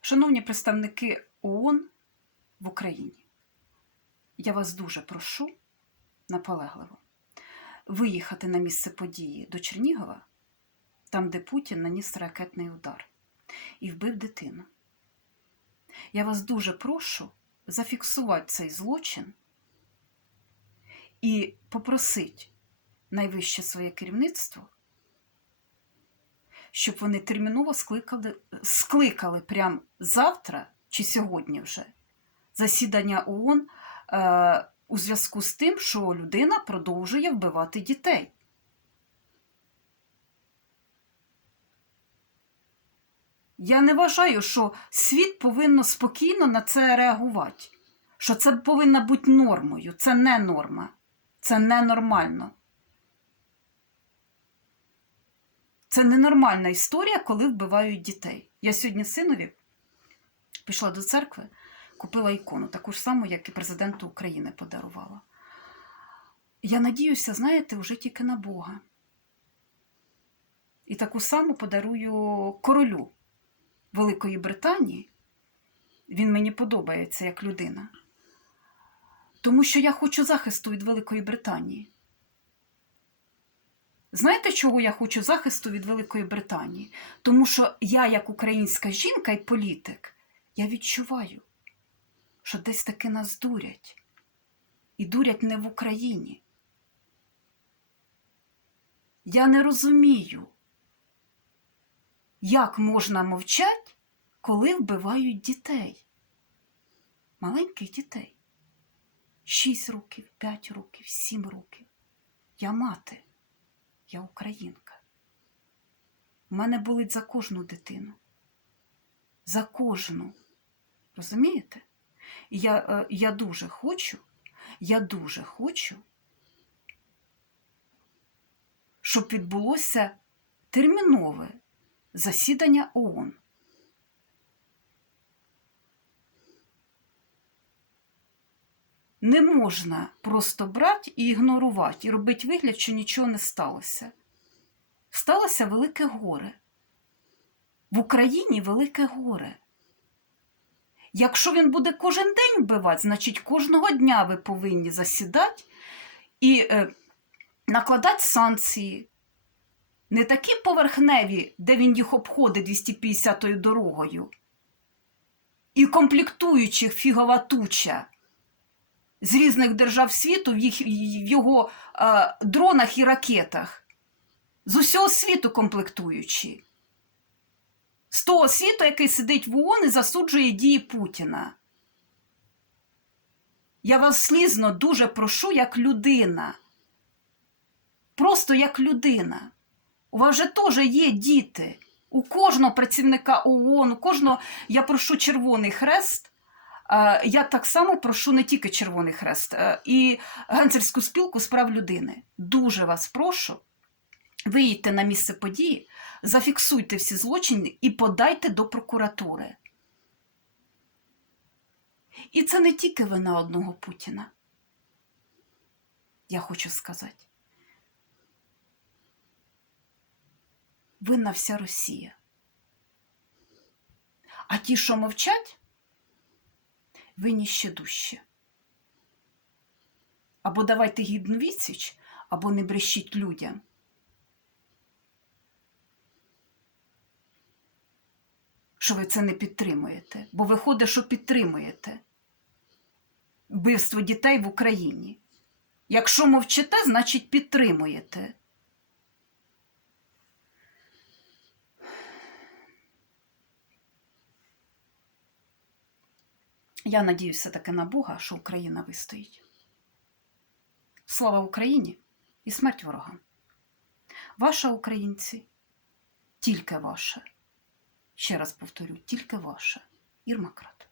Шановні представники ООН в Україні, я вас дуже прошу наполегливо виїхати на місце події до Чернігова, там, де Путін наніс ракетний удар і вбив дитину. Я вас дуже прошу зафіксувати цей злочин і попросити найвище своє керівництво, щоб вони терміново скликали, скликали прямо завтра чи сьогодні вже засідання ООН е, у зв'язку з тим, що людина продовжує вбивати дітей. Я не вважаю, що світ повинно спокійно на це реагувати, що це повинна бути нормою. Це не норма, це ненормально. Це ненормальна історія, коли вбивають дітей. Я сьогодні синові пішла до церкви, купила ікону, таку ж саму, як і президенту України подарувала. Я надіюся, знаєте, вже тільки на Бога. І таку саму подарую королю Великої Британії. Він мені подобається як людина. Тому що я хочу захисту від Великої Британії. Знаєте, чого я хочу захисту від Великої Британії? Тому що я, як українська жінка і політик, я відчуваю, що десь таки нас дурять. І дурять не в Україні. Я не розумію, як можна мовчати, коли вбивають дітей, маленьких дітей. Шість років, п'ять років, сім років. Я мати, я українка. У мене болить за кожну дитину. За кожну. Розумієте? Я, е, я дуже хочу, я дуже хочу, щоб відбулося термінове засідання ООН. Не можна просто брати і ігнорувати, і робити вигляд, що нічого не сталося. Сталося велике горе. В Україні велике горе. Якщо він буде кожен день вбивати, значить кожного дня ви повинні засідати і е, накладати санкції. Не такі поверхневі, де він їх обходить 250-ю дорогою, і комплектуючих фігова туча з різних держав світу в, їх, в його е, дронах і ракетах, з усього світу комплектуючі. З того світу, який сидить в ООН і засуджує дії Путіна. Я вас слізно дуже прошу як людина. Просто як людина. У вас же теж є діти. У кожного працівника ООН, у кожного я прошу Червоний Хрест. Е, Я так само прошу не тільки Червоний Хрест, е, і Генцельську спілку з прав людини. Дуже вас прошу. Виїдьте на місце події, зафіксуйте всі злочини і подайте до прокуратури. І це не тільки вина одного Путіна. Я хочу сказати. Винна вся Росія. А ті, що мовчать, винні ще дужче. Або давайте гідну відсіч, або не брешіть людям. Що ви це не підтримуєте, бо виходить, що підтримуєте вбивство дітей в Україні. Якщо мовчите, значить підтримуєте. Я надіюся таки на Бога, що Україна вистоїть. Слава Україні і смерть ворогам. Ваша українці, тільки ваша. Ще раз повторю, тільки ваша. Ірма Крат.